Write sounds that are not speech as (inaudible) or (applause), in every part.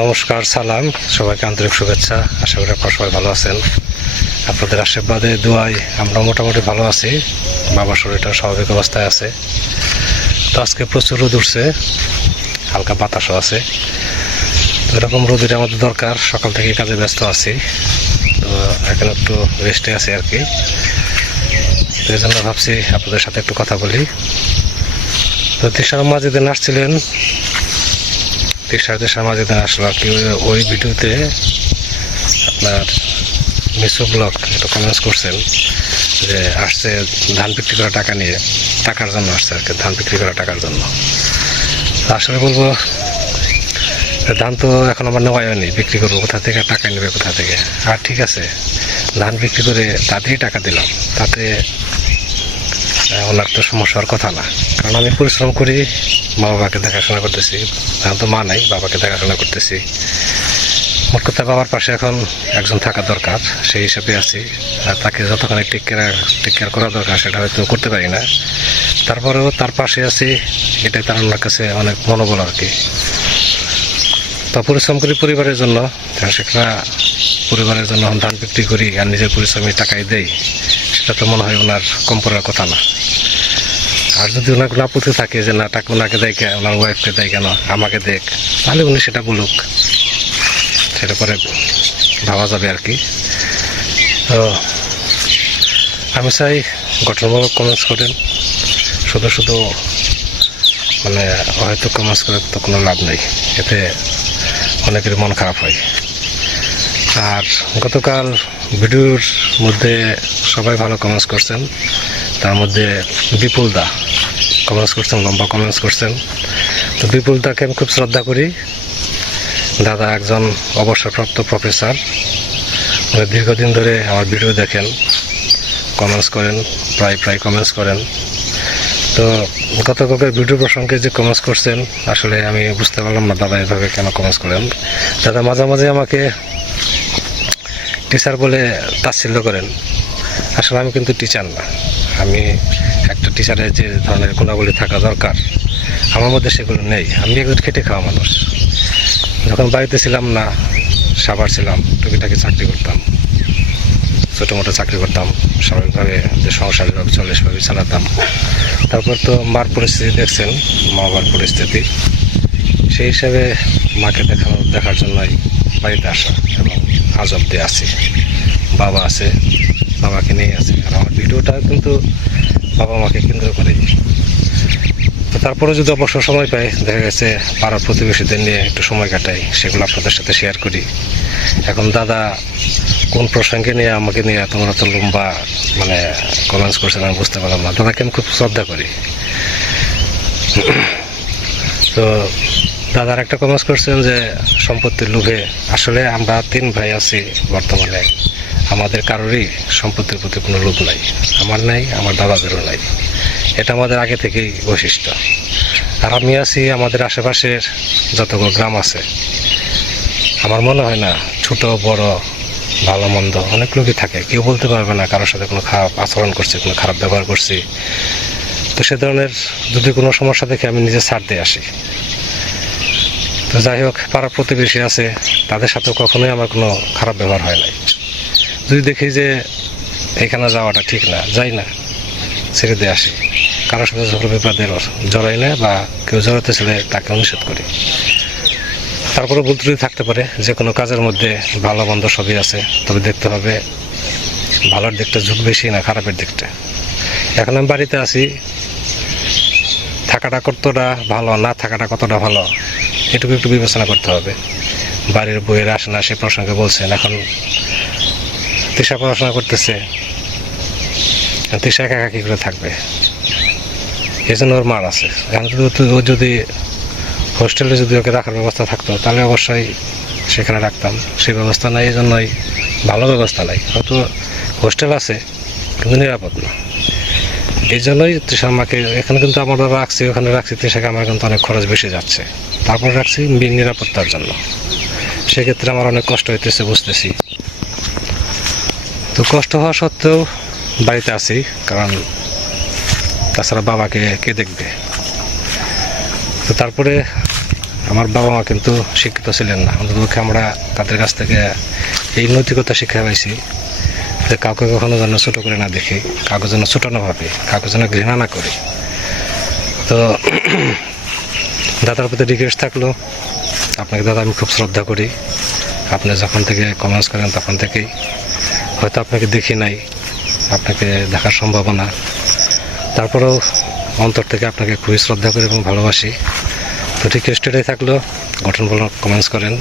নমস্কার, সালাম। সবাইকে আন্তরিক শুভেচ্ছা। আশা করি আপনারা সবাই ভালো আছেন। আপনাদের আশীর্বাদে দোয়াই আমরা মোটামুটি ভালো আছি। বাবার শরীরটা স্বাভাবিক অবস্থায় আছে। তো আজকে প্রচুর রোদ উঠছে। হালকা বাতাসও আছে। তো এরকম রোদের আমাদের দরকার। সকাল থেকে কাজে ব্যস্ত আছি। তো এখন একটু রেস্টে আছি আর কি। তো এই জন্য ভাবছি আপনাদের সাথে একটু কথা বলি। তো তিসার মাঝে দিন আসছিলেন টিশার্টের সামাজিক আসলো কি, ওই- ভিডিওতে আপনার মিশো ব্লগ একটা কমেন্টস করছেন যে আসছে ধান বিক্রি করা টাকা নিয়ে, টাকার জন্য আসছে আর কি, ধান বিক্রি করা টাকার জন্য। আসলে বলব, ধান তো এখন আমার নেওয়া হয়নি বিক্রি করব কোথা থেকে, টাকা নেবে কোথা থেকে? আর ঠিক আছে, ধান বিক্রি করে তাতেই টাকা দিলাম, তাতে ওনার তো সমস্যার কথা না। কারণ আমি পরিশ্রম করি মা বাবাকে দেখাশোনা করতেছি। এখন তো মা নাই, বাবাকে দেখাশোনা করতেছি। মোট কথা বাবার পাশে এখন একজন থাকা দরকার, সেই হিসাবে আছি। আর তাকে যতখানি টেক কেয়ার টেক কেয়ার করা দরকার, সেটা হয়তো করতে পারি না। তারপরেও তার পাশে আছি, এটাই তার আমার কাছে অনেক মনোবল আর কি। তা পরিশ্রম করি পরিবারের জন্য। সেটা পরিবারের জন্য ধান বিক্রি করি আর নিজের পরিশ্রমে টাকাই দেই, সেটা তো মনে হয় ওনার কম করার কথা না। আর যদি ওনার কোনো আপত্তি থাকে যে না টাকা ওনাকে দেয় ওনার ওয়াইফকে দেয় কেন আমাকে দেখ, তাহলে উনি সেটা বলুক। সেটা পরে ভাবা যাবে আর কি। তো আমি চাই গঠনমূলক কমেন্টস করেন। শুধু শুধু মানে হয়তো কমেন্টস করে তো কোনো লাভ নেই। এতে অনেকের মন খারাপ হয়। আর গতকাল ভিডিওর মধ্যে সবাই ভালো কমেন্টস করছেন। তার মধ্যে বিপুল দা কমেন্টস করছেন, লম্বা কমেন্টস করছেন। তো বিপুল দাকে আমি খুব শ্রদ্ধা করি। দাদা একজন অবসরপ্রাপ্ত প্রফেসর উনি দীর্ঘদিন ধরে আমার ভিডিও দেখেন কমেন্টস করেন, প্রায় প্রায় কমেন্টস করেন। তো গতকালের ভিডিও প্রসঙ্গে যে কমেন্টস করছেন, আসলে আমি বুঝতে পারলাম না দাদা এভাবে কেন কমেন্টস করেন। দাদা মাঝে মাঝে আমাকে টিচার বলে তাচ্ছিল্য করেন। আসলে আমি কিন্তু টিচার না। আমি একটা টিচারের যে ধরনের গুণাবলী থাকা দরকার, আমার মধ্যে সেগুলো নেই। আমি একজন খেটে খাওয়া মানুষ। যখন বাড়িতে ছিলাম না সাবার ছিলাম, টুকিটাকি চাকরি করতাম। ছোটো মোটো চাকরি করতাম, স্বাভাবিকভাবে যে সংসার চলে, সেভাবে চালাতাম। তারপর তো মার পরিস্থিতি দেখছেন, মা বাবার পরিস্থিতি। সেই হিসাবে মাকে দেখানো, দেখার জন্যই বাড়িতে আসা এবং আজ অব্দি আছি। বাবা আছে বাবাকে নিয়ে আছে আর আমার ভিডিওটা কিন্তু বাবা মাকে কেন্দ্র করেই তো তারপরে যদি অবসর সময় পাই, দেখা গেছে পাড়ার প্রতিবেশীদের নিয়ে একটু সময় কাটাই, সেগুলো আপনাদের সাথে শেয়ার করি। এখন দাদা কোন প্রসঙ্গে নিয়ে, আমাকে নিয়ে তোমরা এত লম্বা মানে কমেন্টস করছেন, আমি বুঝতে পারলাম না। দাদাকে আমি খুব শ্রদ্ধা করি। তো দাদার একটা কমেন্টস করছেন যে, সম্পত্তির লোভে আসলে আমরা তিন ভাই আছি বর্তমানে। আমাদের কারোরই সম্পত্তির প্রতি কোনো লোভ নাই। আমার নাই, আমার দাদাদেরও নাই। এটা আমাদের আগে থেকেই বৈশিষ্ট্য। আর আমি আছি আমাদের আশেপাশের যতগুলো গ্রাম আছে, আমার মনে হয় না ছোট, বড়, ভালো, মন্দ অনেক লোকই থাকে। কেউ বলতে পারবে না কারোর সাথে কোনো খারাপ আচরণ করছে, কোনো খারাপ ব্যবহার করছি। তো সে ধরনের যদি কোনো সমস্যা দেখে আমি নিজে ছাড় দিয়ে আসি। তো যাই হোক, পাড়ার প্রতিবেশী আছে, তাদের সাথে কখনোই আমার কোনো খারাপ ব্যবহার হয় নাই। যদি দেখি যে এখানে যাওয়াটা ঠিক না, যাই না, ছেড়ে দিয়ে আসি। কারোর সাথে যখন বিপদে জড়াই না বা কেউ জড়াতে ছেলে তাকে নিষেধ করি। তারপরে ভুল ত্রুটি থাকতে পারে যে কোনো কাজের মধ্যে ভালো মন্দ সবই আছে, তবে দেখতে হবে ভালোর দিকটা ঝুঁক বেশি না খারাপের দিকটা। এখন আমি বাড়িতে আছি, থাকাটা কতটা ভালো, না থাকাটা কতটা ভালো, এটুকু একটু বিবেচনা করতে হবে। বাড়ির বইয়ের আসে না সে প্রসঙ্গে বলছেন, এখন তৃষা পড়াশোনা করতেছে। তৃষা একা একা কী করে থাকবে? এই জন্য ওর মার আছে। এখন যদি ও- যদি হোস্টেলে যদি ওকে রাখার ব্যবস্থা থাকতো, তাহলে অবশ্যই সেখানে রাখতাম। সেই ব্যবস্থা নাই, এই জন্যই ভালো ব্যবস্থা নাই। হয়তো হোস্টেল আছে, কিন্তু নিরাপদ না। এই জন্যই তৃষা আমাকে এখানে কিন্তু আমরা রাখছি, ওখানে রাখছি, তৃষাকে আমার কিন্তু অনেক খরচ বেশি যাচ্ছে। তারপর রাখছি নিরাপত্তার জন্য। সেক্ষেত্রে আমার অনেক কষ্ট হইতেছে, বুঝতেছি। তো কষ্ট হওয়া সত্ত্বেও বাড়িতে আছি, কারণ তাছাড়া বাবাকে কে দেখবে? তো তারপরে আমার বাবা মা কিন্তু শিক্ষিত ছিলেন না। অন্ততপক্ষে আমরা তাদের কাছ থেকে এই নৈতিকতা শিক্ষা পাইছি যে কাউকে কখনো যেন ছোটো করে না দেখি, কাউকে যেন ছোটো না ভাবে, কাউকে যেন ঘৃণা না করি। তো (clears throat) দাদার প্রতি রিকোয়েস্ট থাকল, আপনাকে দাদা আমি খুব শ্রদ্ধা করি। আপনি যখন থেকে কমেন্টস করেন তখন থেকেই হয়তো আপনাকে দেখি নাই, আপনাকে দেখার সম্ভাবনা। তারপরেও অন্তর থেকে আপনাকে খুবই শ্রদ্ধা করি এবং ভালোবাসি। তো রিকোয়েস্ট এটাই থাকল গঠনমূলক কমেন্টস করেন।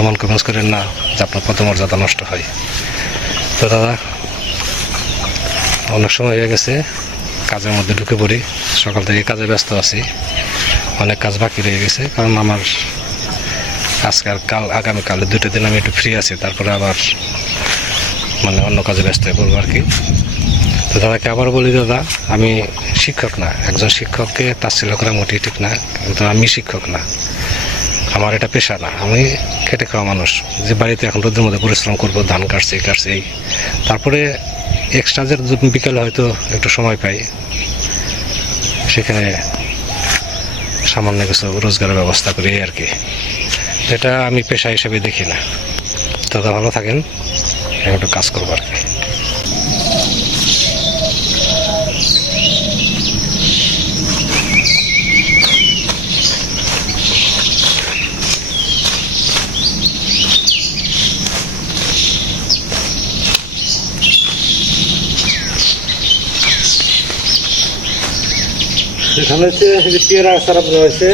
এমন কমেন্টস করেন না, যে আপনার পদমর্যাদা নষ্ট হয়। তো দাদা, অনেক সময় হয়ে গেছে, কাজের মধ্যে ঢুকে পড়ি। সকাল থেকে কাজে ব্যস্ত আছি। অনেক কাজ বাকি রয়ে গেছে, কারণ আমার আজকে আর কাল, আগামীকালে দুটো দিন আমি একটু ফ্রি আছি, তারপরে আবার মানে অন্য কাজে ব্যস্ত হয়ে পড়ব আর কি। তো দাদাকে আবার বলি, দাদা, আমি শিক্ষক না। একজন শিক্ষককে তাচ্ছিল্য করা মোটেই ঠিক না। কিন্তু আমি শিক্ষক না। আমার এটা পেশা না। আমি খেটে খাওয়া মানুষ। যে বাড়িতে এখন রোদের মধ্যে পরিশ্রম করব, ধান কাটছি, কাটছে। এই তারপরে এক্সট্রা যে বিকেলে হয়তো একটু সময় পাই, সেখানে সামান্য কিছু রোজগারের ব্যবস্থা করি আর কি। এটা আমি পেশা হিসেবে দেখি না। দাদা ভালো থাকেন। একটু কাজ করব আর কি। এখানে হচ্ছে পেয়ারা আচার আপনার হয়েছে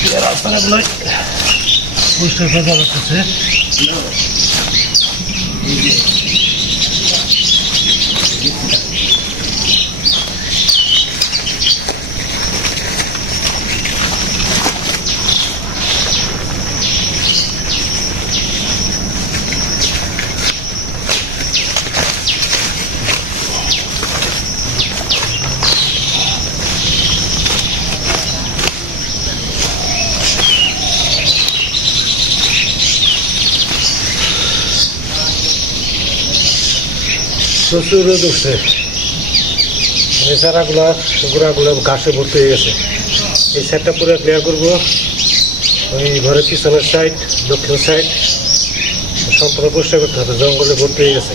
পেয়ারা পরিষ্কার করে দেওয়া করতেছে প্রচুর রোদ উঠছে এই চারাগুলা, গোড়াগুলো ঘাসে ভর্তি হয়ে গেছে। এই সাইডটা পুরো ক্লিয়ার করব। ওই ঘরের পিছনের সাইড দক্ষিণ সাইড সম্পূর্ণ পরিষ্কার করতে হবে। জঙ্গলে ভর্তি হয়ে গেছে।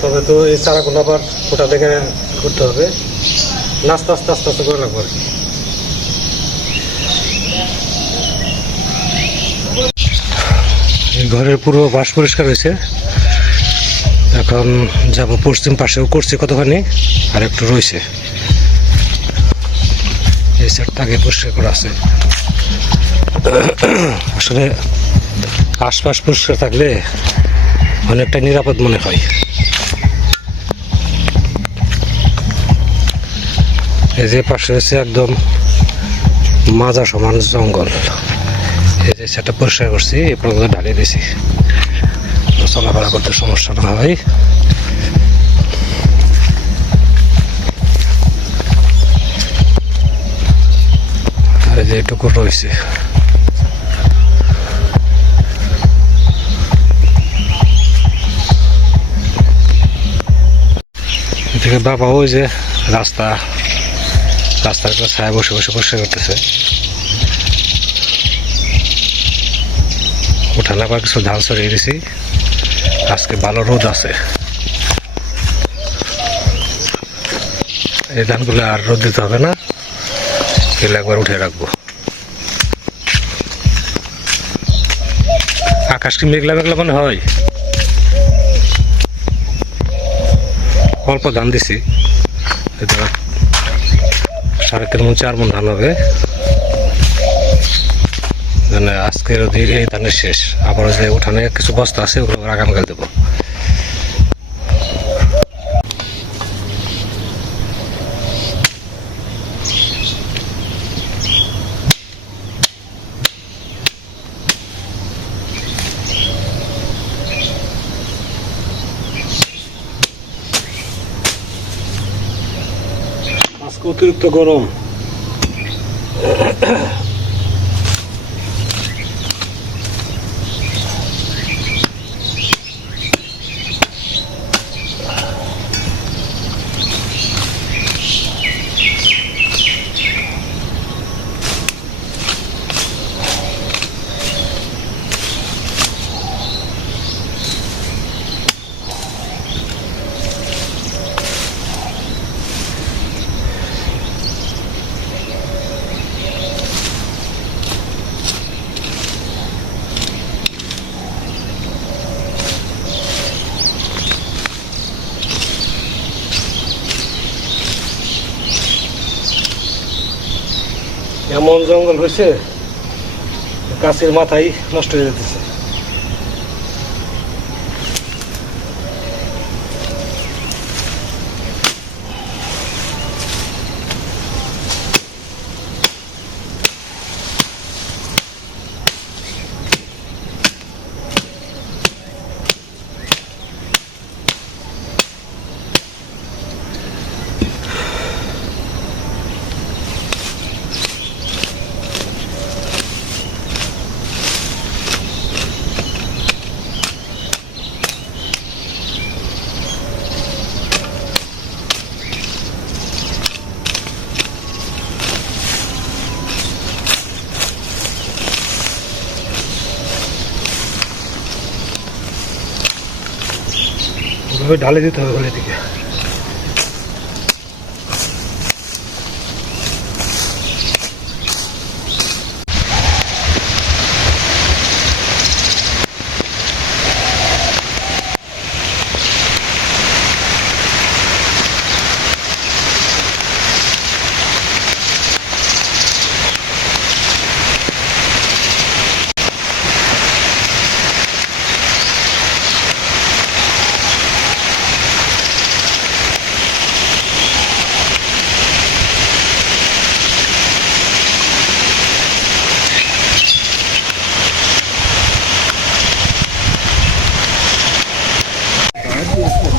তবে তো এই চারাগুলো আবার ফোটা দেখে করতে হবে। নাস্তে আস্তে আস্তে আস্তে করে লাগবে আর কি। ঘরের পুরো বাস পরিষ্কার হয়েছে। এখন যাব পশ্চিম পাশেও করছি কতখানি, আর একটু রয়েছে। এই সাইডটা আগে পরিষ্কার করা আছে। আসলে আশপাশ পরিষ্কার থাকলে অনেকটা নিরাপদ মনে হয়। এই যে পাশে হচ্ছে একদম মাজা সমান জঙ্গল। এই সেটা পরিষ্কার করছি, এই পর্যন্ত ঢালিয়ে দিয়েছি। চলাফেরা করতে সমস্যা না হয়। আর যে এটুকু রয়েছে। বাবা ওই যে রাস্তা, রাস্তার কাছে বসে বসে পরিষ্কার করতেছে। আবার কিছু ধান সরিয়ে দিছি। আজকে ভালো রোদ আছে। এই ধানগুলো আর রোদ দিতে হবে না। এগুলো একবার উঠে রাখব আকাশ কি মেঘলা মেঘলা মনে হয়? অল্প ধান দিছি। সাড়ে তিন মন চার মন ধান হবে। মানে আজকের এই ধানের শেষ। আবার যে উঠানে কিছু বস্তা আছে, ওগুলো আগামীকাল দেবো। অতিরিক্ত গরম। এমন জঙ্গল হয়েছে গাছের মাথায় নষ্ট হয়ে যেতেছে ঢালে দিতে হবে ওখানে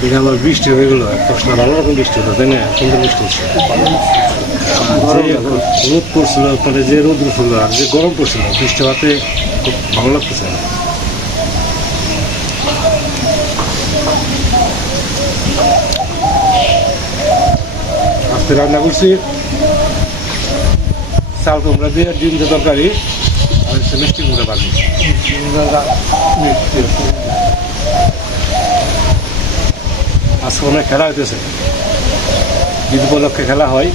এদিকে আমার বৃষ্টি হয়ে গেলো প্রশ্ন ভালো রকম বৃষ্টি হলো তাই না? সুন্দর বৃষ্টি হচ্ছে। রোদ পড়ছিল মানে যে রোদ উঠছিল আর যে গরম পড়ছিল, বৃষ্টি হওয়াতে খুব ভালো লাগতেছে আজকে রান্না করছি চাল কুমড়া দিয়ে ডিম দিয়ে তরকারি আর মিষ্টি কুমড়া বাজি। আজকে অনেক খেলা হইতেছে। ঈদ উপলক্ষে খেলা হয়।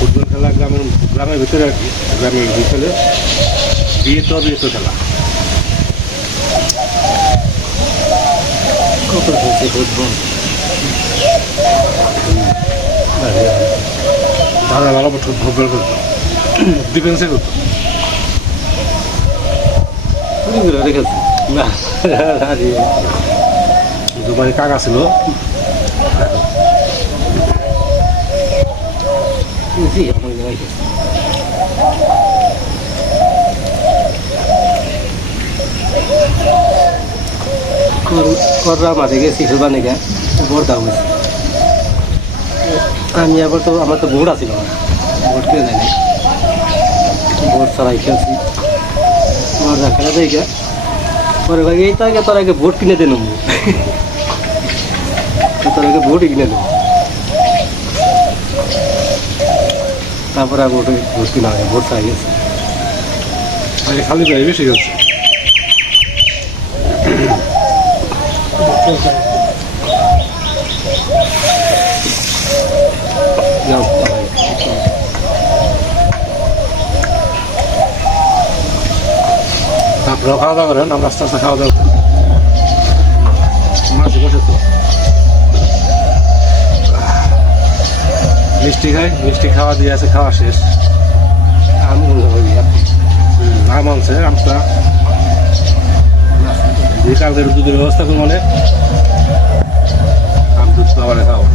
ফুটবল খেলা গ্রামের গ্রামের ভিতরে আর কি, গ্রামের ভিতরে। বিয়ে তো বিয়ে তো খেলা। কত হয়েছে ফুটবল? দাদা ভালো ফুট- ফুটবল করতো। ডিফেন্সে করতো। রেখেছে না। আরে দুবারে কাকা ছিল কররা মাঠে গেছি খেলবা নাকি ভোট হয়েছে আমি আবার তো আমার তো ভোট আছিল ভোট কিনে দেয়নি ভোট ছাড়াই খেলছি যা খেলা যাই পরে ভাই এই তাকে তোর আগে ভোট কিনে দেন। আগে ভোটই কিনে দেবো তারপরে আর ভোট ভোট কিনা হয়, ভোট চাই গেছে খালি যায় বেশি গেছে। যাও আপনারাও খাওয়া দাওয়া করেন, আমরা আস্তে আস্তে খাওয়া দাওয়া মিষ্টি খাই, মিষ্টি খাওয়া দিয়ে আছে, খাওয়া শেষ। আমি আম আনছে আমটা বিকালের দুধের ব্যবস্থা করব মানে আম দুধ খাবারে খাওয়া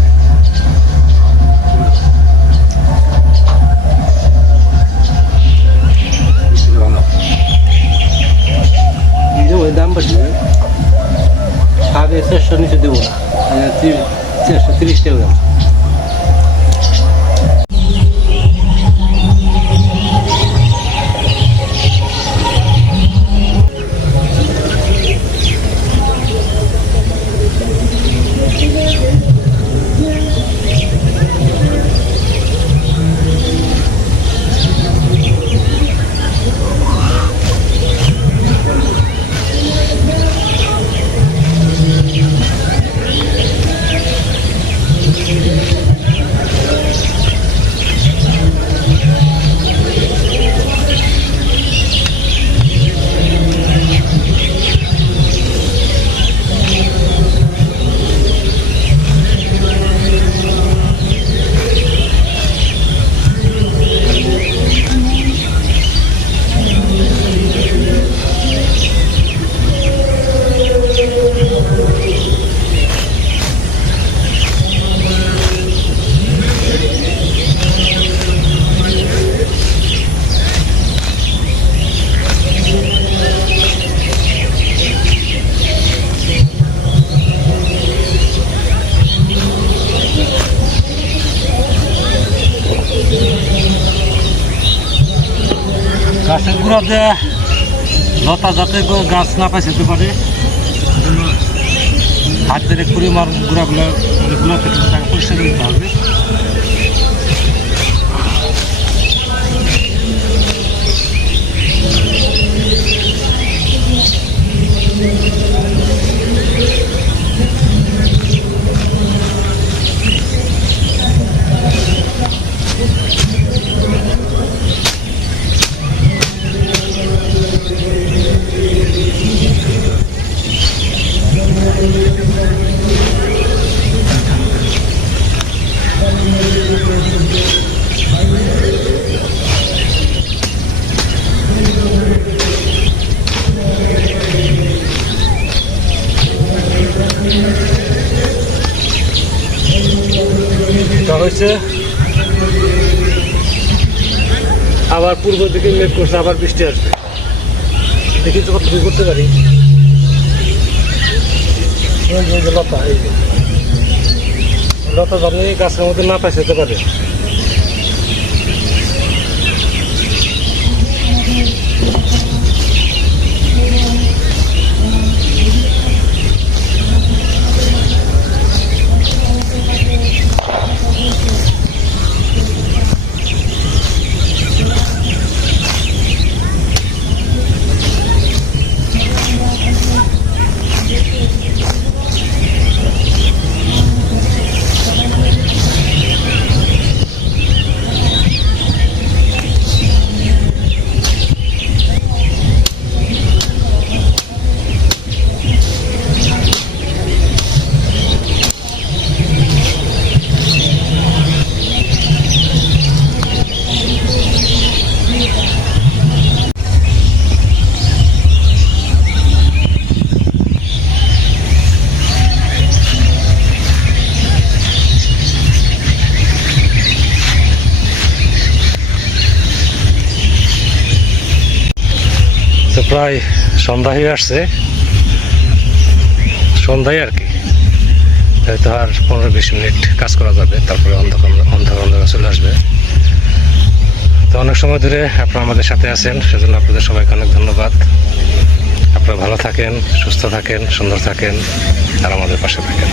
গুঁড়াতে লতা যাতে গাছ না পাই যেতে পারে হাত ধরে কুড়ি মার গুঁড়াগুলো মানে গুঁড়া থেকে পরিষ্কার করে দিতে হবে এটা হয়েছে। আবার পূর্ব দিকে মেঘ করছে, আবার বৃষ্টি আসবে। দেখি তো কতটুকু করতে পারি। লতা, এই। লতা জানি গাছের মধ্যে না পাইতে পারে। প্রায় সন্ধ্যা হয়ে আসছে। সন্ধ্যায় আর কি। হয়তো আর পনেরো বিশ মিনিট কাজ করা যাবে, তারপরে অন্ধকার অন্ধকার অন্ধকার চলে আসবে। তো অনেক সময় ধরে আপনারা আমাদের সাথে আছেন, সেজন্য আপনাদের সবাইকে অনেক ধন্যবাদ। আপনারা ভালো থাকেন, সুস্থ থাকেন, সুন্দর থাকেন, আর আমাদের পাশে থাকেন।